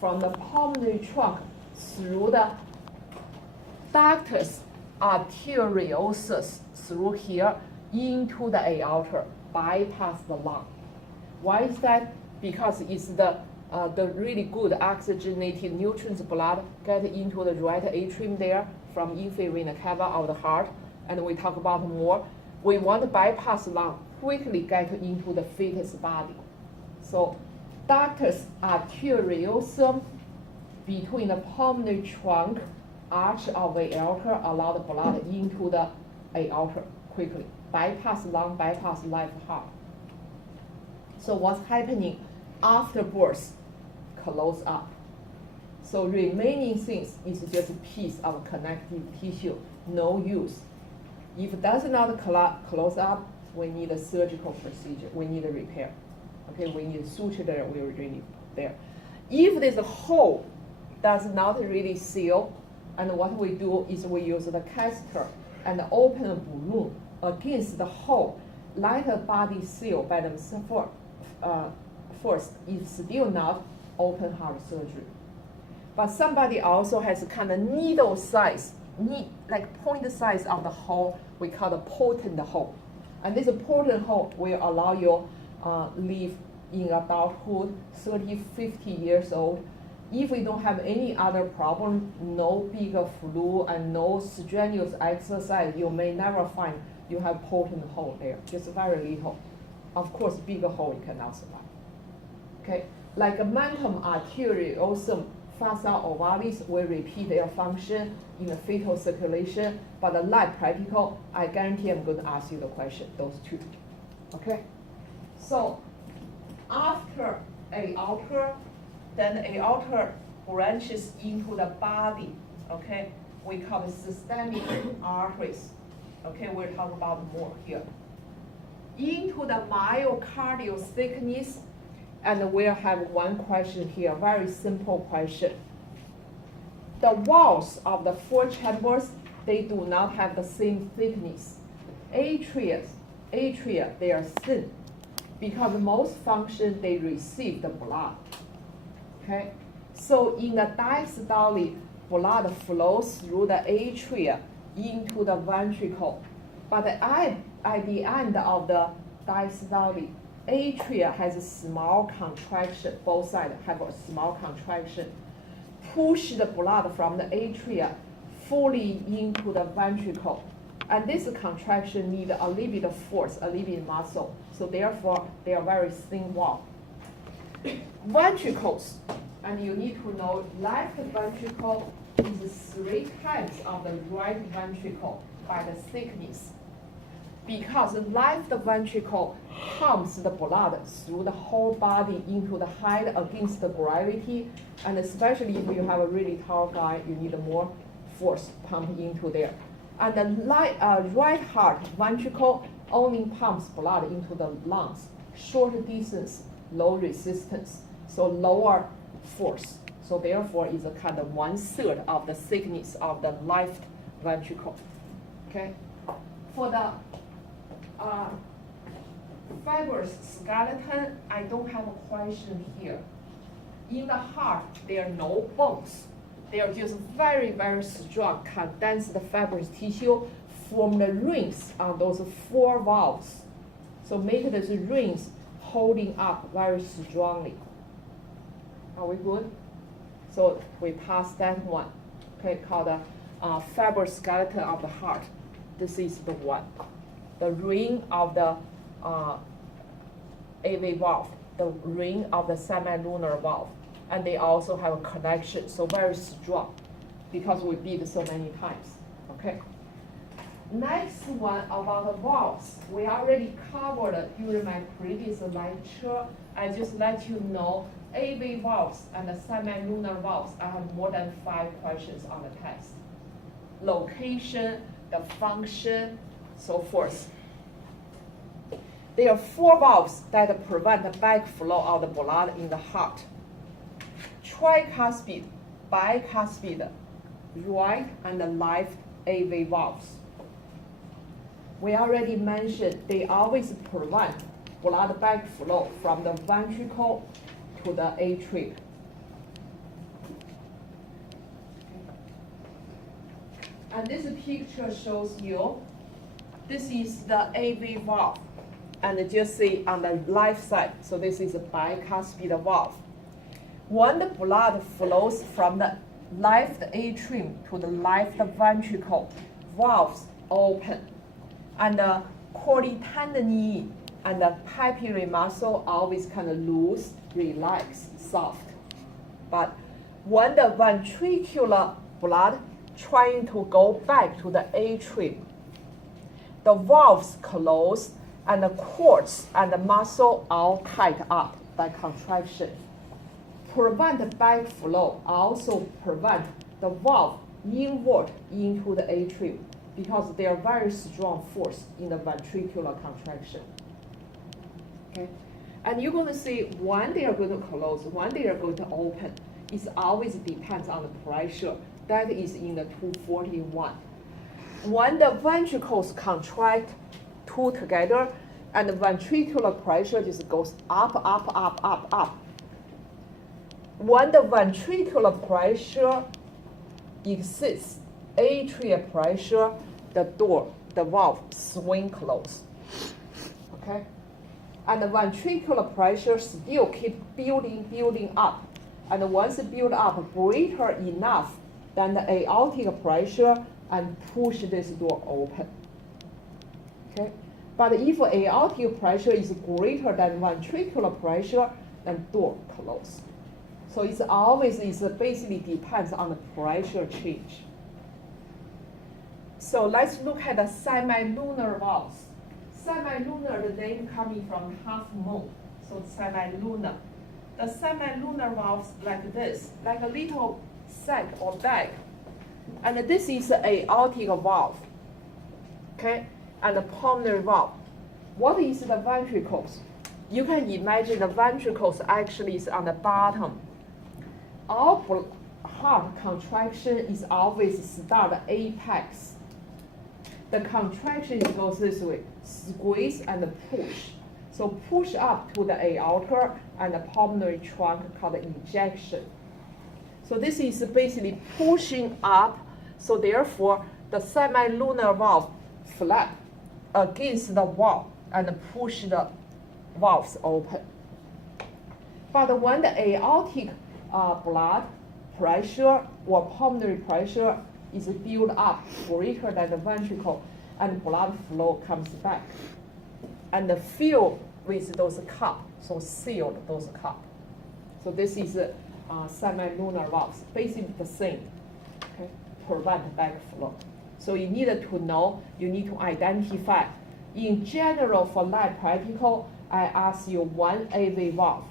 from the pulmonary trunk through the ductus arteriosus through here into the aorta, bypass the lung. Why is that? Because it's the really good oxygenated nutrients blood get into the right atrium there from inferior vena cava of the heart, and we talk about more. We want to bypass lung, quickly get into the fetus body. So ductus arteriosum between the pulmonary trunk, arch of the aorta, allow the blood into the aorta quickly. Bypass lung, bypass left heart. So what's happening after birth? Close up. So remaining things is just a piece of connective tissue, no use. If it does not close up, we need a surgical procedure. We need a repair. Okay, we need a suture there, we really there. If there's a hole does not really seal, and what we do is we use the catheter and open a balloon against the hole, let the body seal by themselves first, if still not, open heart surgery. But somebody also has kind of needle size, like point size of the hole, we call the potent hole. And this potent hole will allow you live in adulthood, 30, 50 years old. If we don't have any other problem, no big flu and no strenuous exercise, you may never find you have potent hole there, just very little. Of course, bigger hole you cannot survive. Okay, like a mentum arteriosum, fossa ovalis will repeat their function in the fetal circulation, but the lab practical, I guarantee I'm going to ask you the question, those two. Okay, so after aorta, then the aorta branches into the body. Okay, we call it systemic arteries. Okay, we'll talk about more here. Into the myocardial thickness, and we'll have one question here, very simple question. The walls of the four chambers, they do not have the same thickness. Atria, they are thin, because most function, they receive the blood. Okay, so in the diastole, blood flows through the atria into the ventricle, but at the end of the diastole, atria has a small contraction, both sides have a small contraction. Push the blood from the atria fully into the ventricle. And this contraction needs a little bit of force, a little bit of muscle. So therefore, they are very thin wall. Ventricles, and you need to know left ventricle is 3 times of the right ventricle by the thickness. Because the left ventricle pumps the blood through the whole body into the head against the gravity, and especially if you have a really tall guy, you need more force pumped into there. And the right heart ventricle only pumps blood into the lungs, short distance, low resistance, so lower force. So therefore, it's a kind of 1/3 of the thickness of the left ventricle. Okay, for the fibrous skeleton, I don't have a question here. In the heart, there are no bones. They are just very, very strong, condensed fibrous tissue form the rings on those 4 valves. So make those rings holding up very strongly. Are we good? So we pass that one, okay, called the fibrous skeleton of the heart. This is the one. The ring of the AV valve, the ring of the semilunar valve. And they also have a connection, so very strong, because we beat so many times, okay? Next one about the valves. We already covered it during my previous lecture. I just let you know AV valves and the semilunar valves, I have more than 5 questions on the test. Location, the function, so forth. There are 4 valves that prevent the backflow of the blood in the heart. Tricuspid, bicuspid, right and left AV valves. We already mentioned they always prevent blood backflow from the ventricle to the atria. And this picture shows you, this is the AV valve. And just see on the left side, so this is a bicuspid valve. When the blood flows from the left atrium to the left ventricle, valves open. And the chordae tendineae and the papillary muscle always kind of loose, relax, soft. But when the ventricular blood trying to go back to the atrium, the valves close and the cords and the muscle all tight up by contraction. Prevent backflow, also prevent the valve invert into the atrium because they are very strong force in the ventricular contraction. Okay, and you're going to see when they are going to close, when they are going to open, it always depends on the pressure. That is in the 241. When the ventricles contract two together, and the ventricular pressure just goes up, up, up, up, up. When the ventricular pressure exceeds atrial pressure, the valve swing close. Okay? And the ventricular pressure still keep building up. And once it build up greater enough than the aortic pressure, and push this door open. Okay? But if aortic pressure is greater than ventricular pressure, then door close. So it's always basically depends on the pressure change. So let's look at the semilunar valves. Semilunar, the name coming from half moon, so semilunar. The semilunar valves like this, like a little sac or bag. And this is the aortic valve, okay? And the pulmonary valve. What is the ventricles? You can imagine the ventricles actually is on the bottom. Our heart contraction is always start at apex. The contraction goes this way, squeeze and push. So push up to the aorta and the pulmonary trunk called ejection. So this is basically pushing up, so therefore the semilunar valve flap against the wall and push the valves open. But when the aortic blood pressure or pulmonary pressure is built up greater than the ventricle, and blood flow comes back and fill with those cups, so sealed those cups. So this is semilunar valves, basically the same, okay? Prevent backflow. So you need to know, you need to identify. In general, for lab practical, I ask you one AV valve.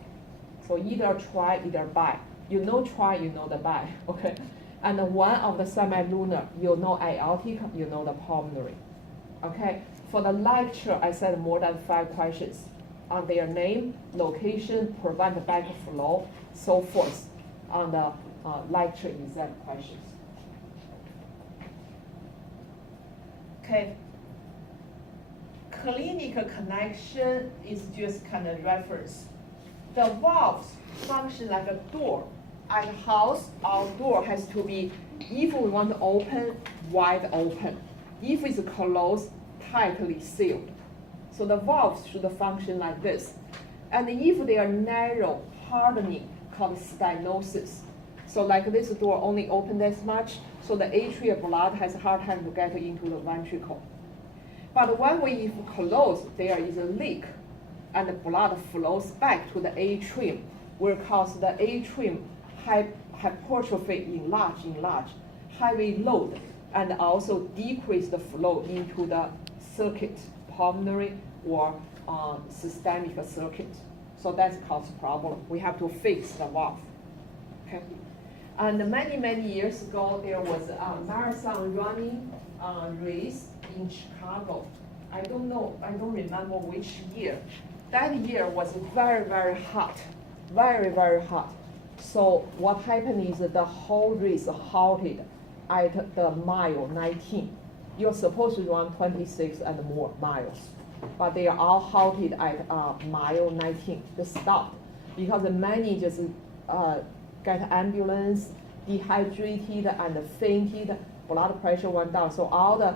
So either try, either buy. You know try, you know the buy, okay? And one of the semilunar, you know aortic, you know the pulmonary, okay? For the lecture, I said more than 5 questions on their name, location, prevent backflow, so forth on the lecture exam questions. Okay. Clinical connection is just kind of reference. The valves function like a door. At a house, our door has to be, if we want to open, wide open. If it's closed, tightly sealed. So the valves should function like this. And if they are narrow, hardening, called stenosis. So like this door only open this much, so the atrial blood has a hard time to get into the ventricle. But when we close, there is a leak, and the blood flows back to the atrium, will cause the atrium hypertrophy enlarge, heavy load, and also decrease the flow into the circuit, pulmonary or systemic circuit. So that's cause problem. We have to fix the valve. Okay. And many years ago, there was a marathon running race in Chicago. I don't remember which year. That year was very hot, very hot. So what happened is that the whole race halted at the mile 19. You're supposed to run 26 and more miles, but they are all halted at mile 19. They stopped because many just get ambulance, dehydrated and fainted blood pressure went down, so all the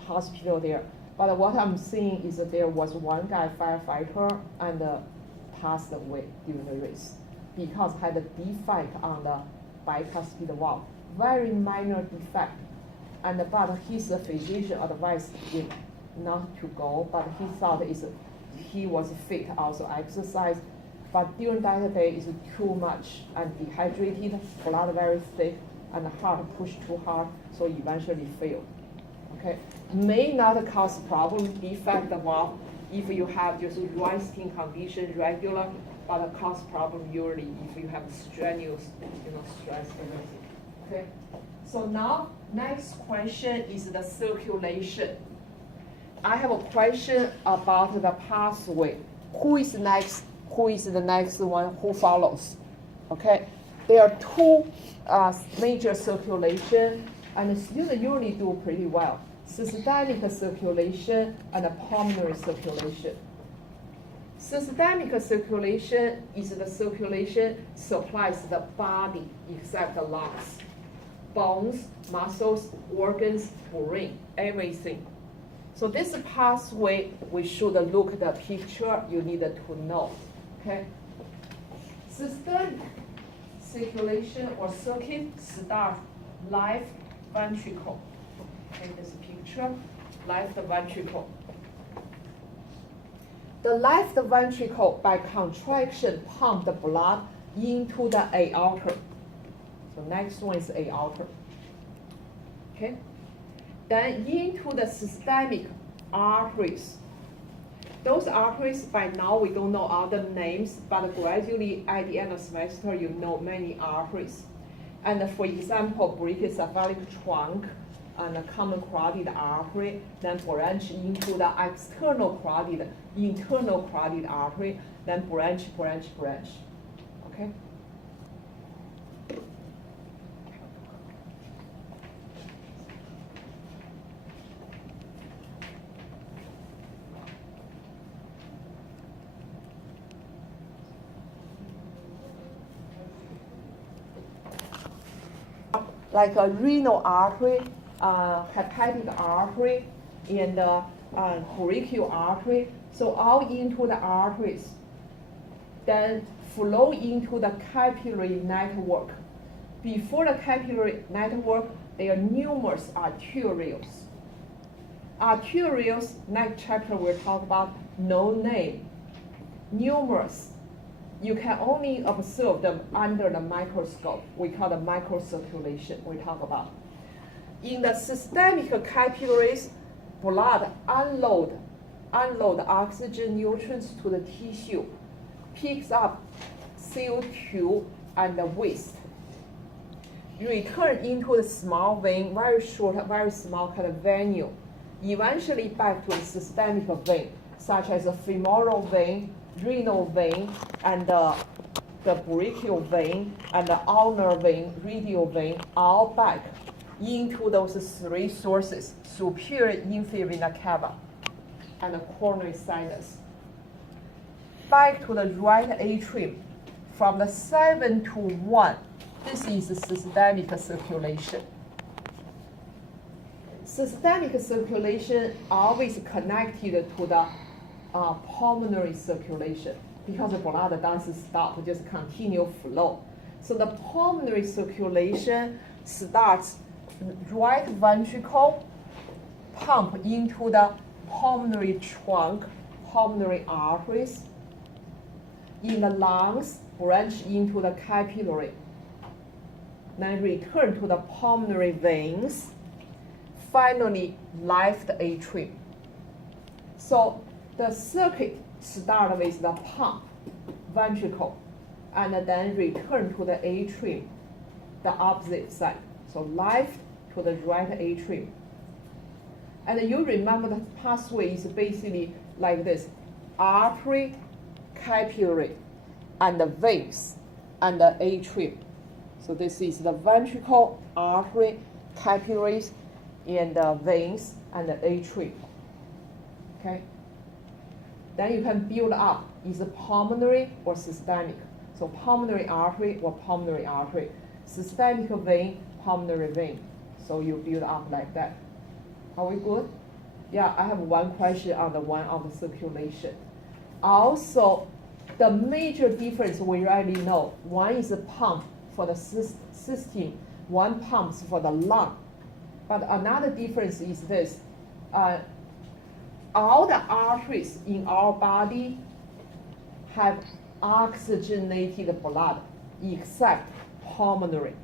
hospital there. But what I'm seeing is that there was one guy, firefighter, and passed away during the race because had a defect on the bicuspid valve, very minor defect. But his physician advised him not to go, but he thought he was fit, also exercise. But during that day, it's too much and dehydrated, blood very thick, and the heart pushed too hard, so eventually failed. Okay, may not cause problem, defect the valve, if you have just resting condition regular, but cause problem usually if you have strenuous, stress everything. Okay, so now next question is the circulation. I have a question about the pathway. Who is next? Who is the next one? Who follows? Okay, there are two major circulation, and students usually do pretty well. Systemic circulation and pulmonary circulation. Systemic circulation is the circulation supplies the body except the lungs, bones, muscles, organs, brain, everything. So this pathway, we should look at the picture, you need to know. Okay? Systemic circulation or circuit start left ventricle. Okay, this picture, left ventricle. The left ventricle, by contraction, pump the blood into the aorta. So next one is aorta. Okay? Then into the systemic arteries. Those arteries, by now we don't know all the names, but gradually at the end of semester you know many arteries. And for example, brachiocephalic trunk and a common carotid artery, then branch into the external carotid, internal carotid artery, then branch. Okay? Like a renal artery, hepatic artery, and brachial artery. So all into the arteries. Then flow into the capillary network. Before the capillary network, there are numerous arterioles. Arterioles, next chapter we'll talk about, no name. Numerous. You can only observe them under the microscope. We call the microcirculation we talk about. In the systemic capillaries, blood unload oxygen nutrients to the tissue, picks up CO2 and the waste, return into the small vein, very short, very small kind of venule, eventually back to the systemic vein, such as the femoral vein, renal vein, and the brachial vein, and the ulnar vein, radial vein, all back into those three sources, superior inferior vena cava, and the coronary sinus. Back to the right atrium, from the 7 to 1, this is systemic circulation. Systemic circulation always connected to the pulmonary circulation because the blood doesn't stop, just continue flow. So the pulmonary circulation starts right ventricle, pump into the pulmonary trunk, pulmonary arteries. In the lungs, branch into the capillary. Then return to the pulmonary veins. Finally, left atrium. So the circuit starts with the pump, ventricle, and then return to the atrium, the opposite side. So left to the right atrium. And you remember the pathway is basically like this: artery, capillary, and the veins, and the atrium. So this is the ventricle, artery, capillaries, and the veins, and the atrium. Okay? Then you can build up, is it pulmonary or systemic? So pulmonary artery or pulmonary artery. Systemic vein, pulmonary vein. So you build up like that. Are we good? Yeah, I have one question on the one on the circulation. Also, the major difference we already know. One is a pump for the system, one pumps for the lung. But another difference is this. All the arteries in our body have oxygenated blood except pulmonary.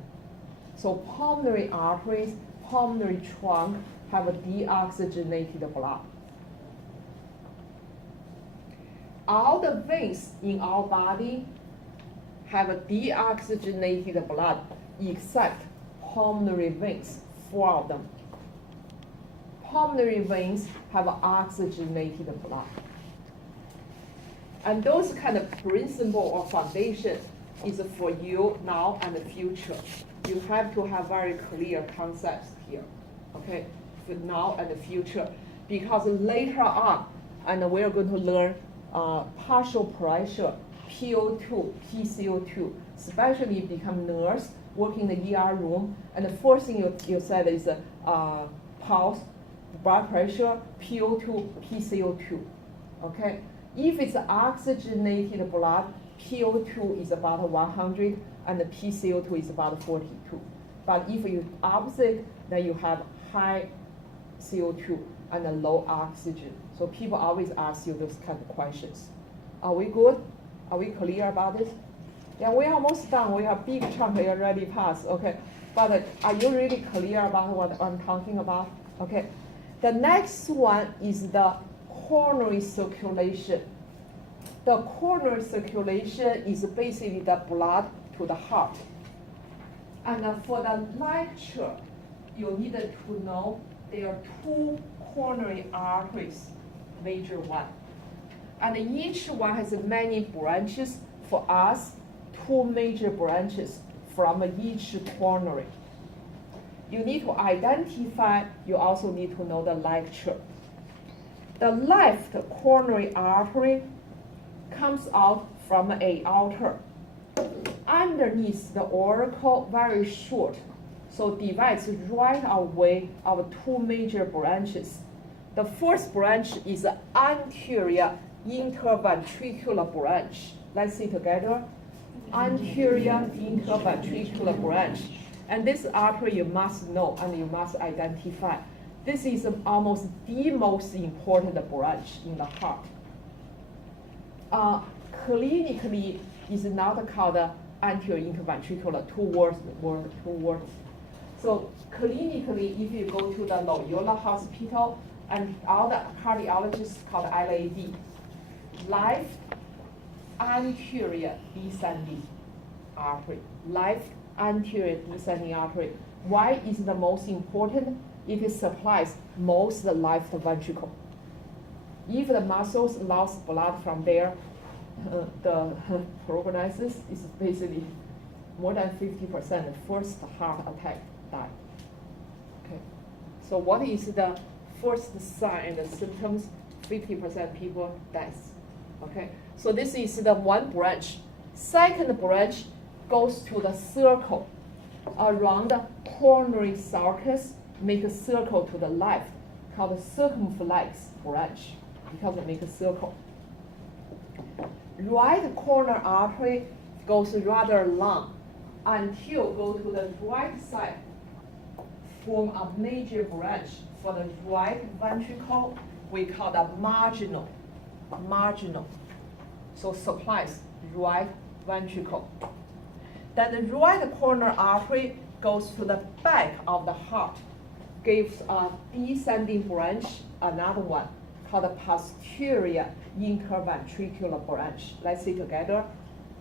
So pulmonary arteries, pulmonary trunk have a deoxygenated blood. All the veins in our body have a deoxygenated blood except pulmonary veins, 4 of them. Pulmonary veins have oxygenated blood. And those kind of principle or foundation is for you now and the future. You have to have very clear concepts here, okay, for now and the future. Because later on, and we're going to learn partial pressure, PO2, PCO2, especially if you become nurse, working in the ER room, and the first thing you said is pulse, blood pressure, PO2, PCO2, okay? If it's oxygenated blood, PO2 is about 100 and the PCO2 is about 42. But if you opposite, then you have high CO2 and a low oxygen. So people always ask you those kind of questions. Are we good? Are we clear about this? Yeah, we're almost done. We have big chunk already passed, okay? But are you really clear about what I'm talking about? Okay. The next one is the coronary circulation. The coronary circulation is basically the blood to the heart. And for the lecture, you need to know there are 2 coronary arteries, major one. And each one has many branches. For us, 2 major branches from each coronary. You need to identify, you also need to know the lecture. The left coronary artery comes out from an aorta. Underneath the auricle, very short, so divides right away our 2 major branches. The first branch is the anterior interventricular branch. Let's see together. Anterior interventricular branch. And this artery you must know and you must identify. This is almost the most important branch in the heart. Clinically, is not called anterior interventricular, 2 words. So clinically, if you go to the Loyola Hospital, and all the cardiologists called LAD, left anterior descending artery. Left anterior descending artery. Why is the most important? It supplies most the left ventricle. If the muscles lost blood from there, the prognosis is basically more than 50% first heart attack die. Okay, so what is the first sign and the symptoms? 50% people dies. Okay, so this is the one branch. Second branch goes to the circle around the coronary sulcus, make a circle to the left, called the circumflex branch, because it makes a circle. Right coronary artery goes rather long until go to the right side, form a major branch for the right ventricle. We call that marginal. So supplies right ventricle. Then the right coronary artery goes to the back of the heart, gives a descending branch, another one, called the posterior interventricular branch. Let's see together.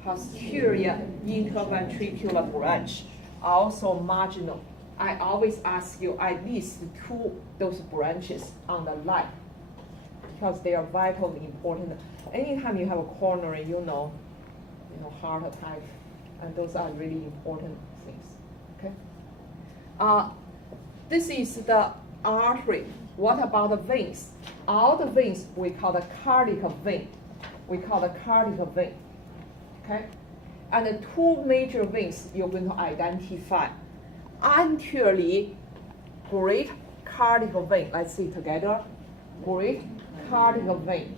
Posterior interventricular branch, also marginal. I always ask you at least 2 those branches on the left, because they are vitally important. Anytime you have a coronary, you know, heart attack, and those are really important things. Okay. This is the artery. What about the veins? All the veins we call the cardiac vein. Okay. And the 2 major veins you're going to identify. Anteriorly, great cardiac vein. Let's see together. Great cardiac vein.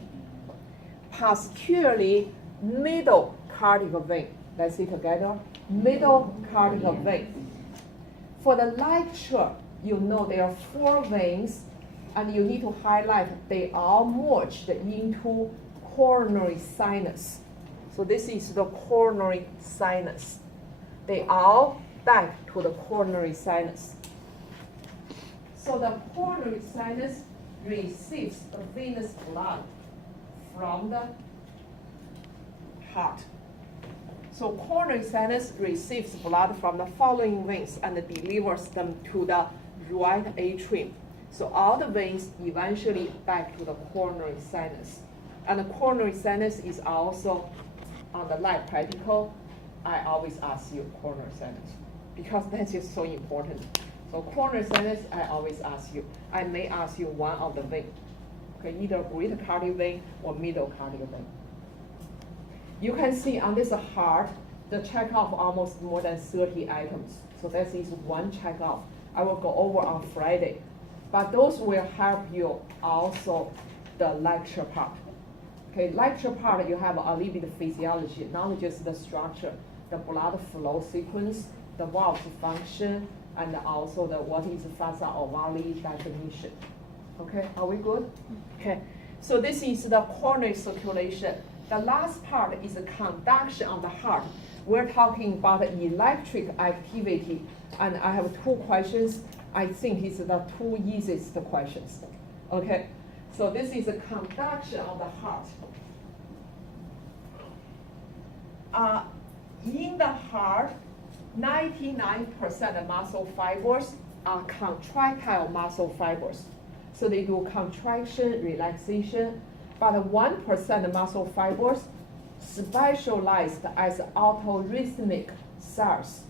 Posteriorly, middle cardiac vein. Let's see together. Middle cardiac vein. For the lecture, you know there are 4 veins, and you need to highlight they all merged into coronary sinus. So this is the coronary sinus. They all back to the coronary sinus. So the coronary sinus receives the venous blood from the heart. So coronary sinus receives blood from the following veins and delivers them to the right atrium. So all the veins eventually back to the coronary sinus. And the coronary sinus is also on the lab practical. I always ask you coronary sinus because that's just so important. So coronary sinus, I always ask you. I may ask you one of the vein. Okay, either greater cardiac vein or middle cardiac vein. You can see on this heart, the checkoff almost more than 30 items. So that is one checkoff. I will go over on Friday. But those will help you also the lecture part. Okay, lecture part, you have a little bit of physiology, not just the structure, the blood flow sequence, the valve function, and also the what is fossa ovale definition. Okay, are we good? Okay, so this is the coronary circulation. The last part is the conduction of the heart. We're talking about electric activity, and I have 2 questions. I think it's the 2 easiest questions. Okay, so this is the conduction of the heart. In the heart, 99% of muscle fibers are contractile muscle fibers. So they do contraction, relaxation, but 1% of muscle fibers specialized as autorhythmic cells.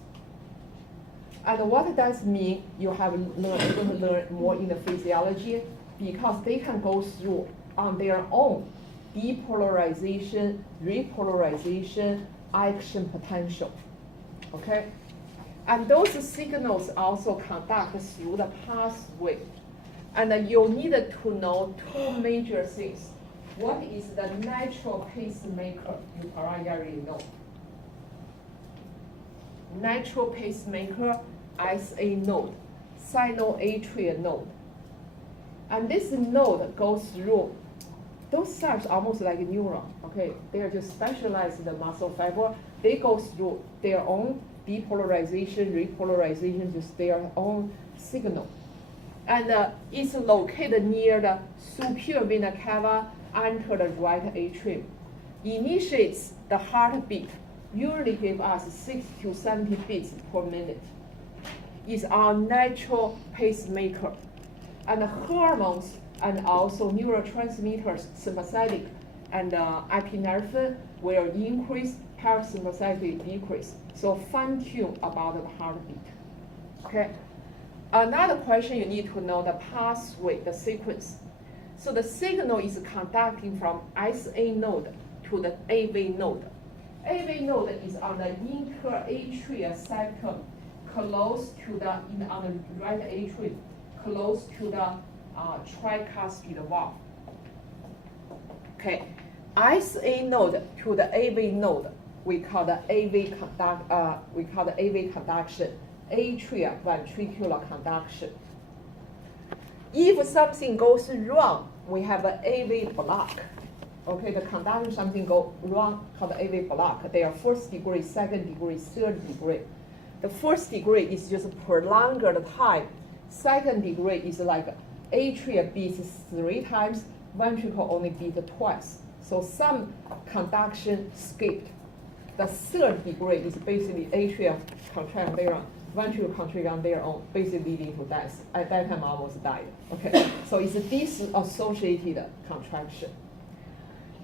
And what does mean? You have going to learn more in the physiology because they can go through on their own depolarization, repolarization, action potential. Okay? And those signals also conduct through the pathway. And you'll need to know 2 major things. What is the natural pacemaker? You already know. Natural pacemaker, SA node, sinoatrial node. And this node goes through, those cells almost like a neuron, okay? They are just specialized in the muscle fiber. They go through their own depolarization, repolarization, just their own signal. And it's located near the superior vena cava, enter the right atrium. Initiates the heartbeat, usually give us 60 to 70 beats per minute. Is our natural pacemaker. And the hormones and also neurotransmitters, sympathetic and epinephrine will increase, parasympathetic decrease. So fine tune about the heartbeat. Okay. Another question you need to know the pathway, the sequence. So the signal is conducting from SA node to the AV node. AV node is on the interatrial septum, close to the, on the right atrium, close to the tricuspid valve. Okay, SA node to the AV node, we call the AV conduction, atrial ventricular conduction. If something goes wrong, we have an AV block. Okay, the conduction something go wrong called AV block. They are 1st degree, 2nd degree, 3rd degree. The 1st degree is just prolonged time. 2nd degree is like atria beats 3 times, ventricle only beats twice. So some conduction skipped. The 3rd degree is basically atria contract their own, ventricle contract on their own, basically leading to death. At that time, I almost died. Okay, so it's a disassociated contraction.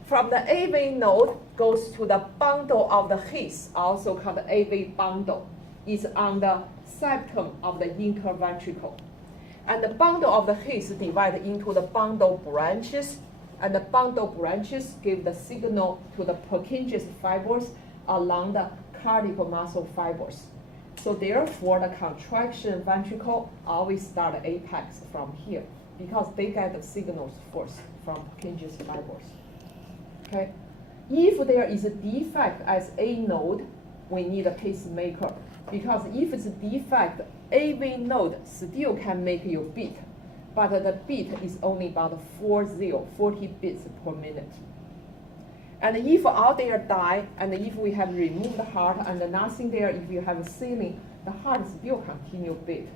From the AV node goes to the bundle of the His, also called the AV bundle, is on the septum of the interventricle. And the bundle of the His divided into the bundle branches, and the bundle branches give the signal to the Purkinje's fibers along the cardiac muscle fibers. So therefore, the contraction ventricle always start at apex from here because they get the signals first from Purkinje's fibers. Okay? If there is a defect as A node, we need a pacemaker because if it's a defect, AV node still can make you beat, but the beat is only about 40 beats per minute. And if out there die, and if we have removed the heart and nothing there, if you have a ceiling, the heart still continue beat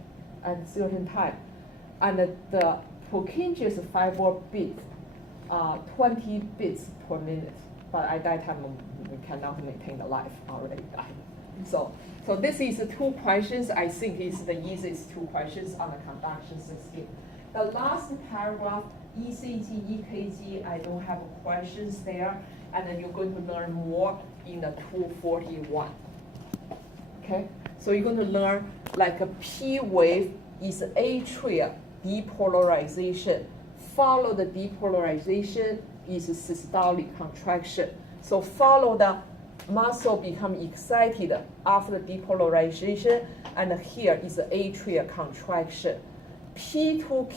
at certain time. And the Purkinje's fiber beat 20 beats per minute. But at that time, we cannot maintain the life, already died. So this is the two questions. I think is the easiest two questions on the conduction system. The last paragraph, ECG, EKG, I don't have questions there. And then you're going to learn more in the 241. Okay? So you're going to learn like a P wave is atrial depolarization. Follow the depolarization is systolic contraction. So follow the muscle become excited after depolarization, and here is atrial contraction. P2Q